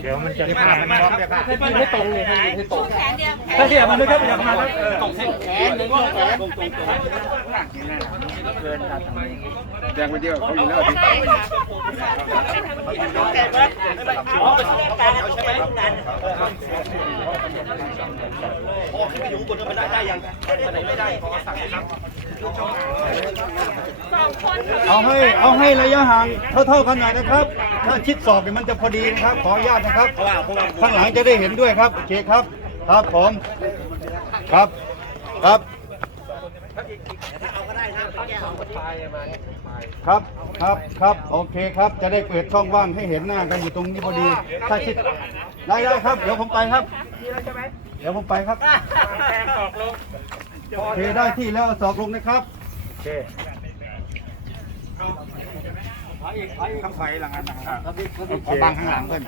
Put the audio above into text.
เดี๋ยวมันจะพลาดมันล็อกได้ป่ะให้ตรงเลยให้ให้ตรงแขนเดียวแขนถ้าเทียบมันไม่ครับอย่ามาครับตรงแขนหนึ่งแขนแดงไปเดียวเขาอยู่แล้วที่เอาให้เอาให้ระยะห่างเท่าๆกันหน่อยนะครับ ถ้าชิดศอกเนี่ยมันจะพอดีนะครับ ขออนุญาตนะครับ ข้างหลังจะได้เห็นด้วยครับโอเคครับ ครับผมครับครับครับครับครับโอเคครับจะได้เปิดช่องว่างให้เห็นหน้ากันอยู่ตรงนี้พอดี ถ้าชิดได้ได้ครับ เดี๋ยวผมไปครับ เดี๋ยวผมไปครับ เคได้ที่แล้วเอาศอกลงนะครับโอเคข้างไฟหลังนั้นนะครับขอบังข้างหลังเพื่อน